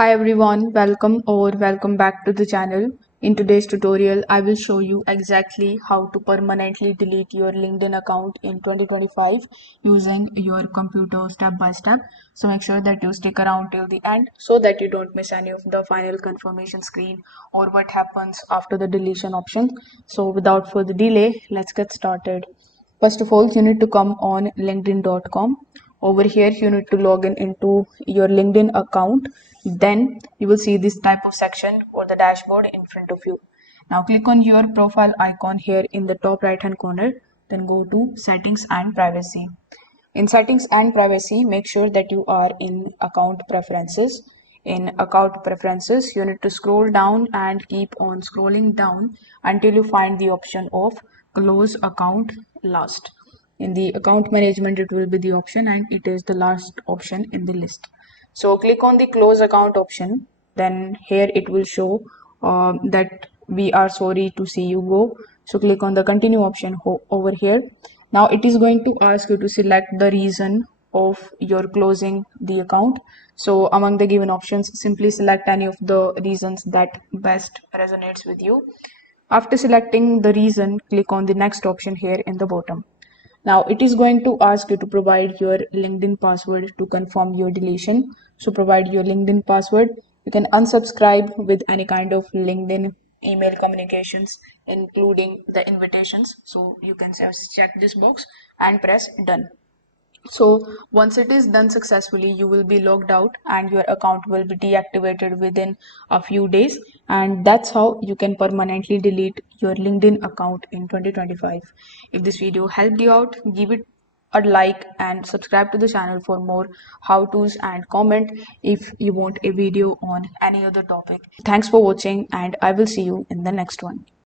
Hi everyone, welcome back to the channel. In today's tutorial, I will show you exactly how to permanently delete your LinkedIn account in 2025 using your computer step by step. So make sure that you stick around till the end so that you don't miss any of the final confirmation screen or what happens after the deletion option. So without further delay, let's get started. First of all, you need to come on linkedin.com. Over here, you need to log in into your LinkedIn account. Then you will see this type of section or the dashboard in front of you. Now click on your profile icon here in the top right hand corner. Then go to settings and privacy. In settings and privacy, make sure that you are in account preferences. In account preferences, you need to scroll down and keep on scrolling down until you find the option of close account last. In the account management, it will be the option and it is the last option in the list. So click on the close account option. Then here it will show that we are sorry to see you go. So click on the continue option over here. Now it is going to ask you to select the reason of your closing the account. So among the given options, simply select any of the reasons that best resonates with you. After selecting the reason, click on the next option here in the bottom. Now it is going to ask you to provide your LinkedIn password to confirm your deletion. So provide your LinkedIn password. You can unsubscribe with any kind of LinkedIn email communications, including the invitations. So you can just check this box and press done. So once it is done successfully, you will be logged out and your account will be deactivated within a few days. And that's how you can permanently delete your LinkedIn account in 2025. If this video helped you out, give it a like and subscribe to the channel for more how-tos, and comment if you want a video on any other topic. Thanks for watching and I will see you in the next one.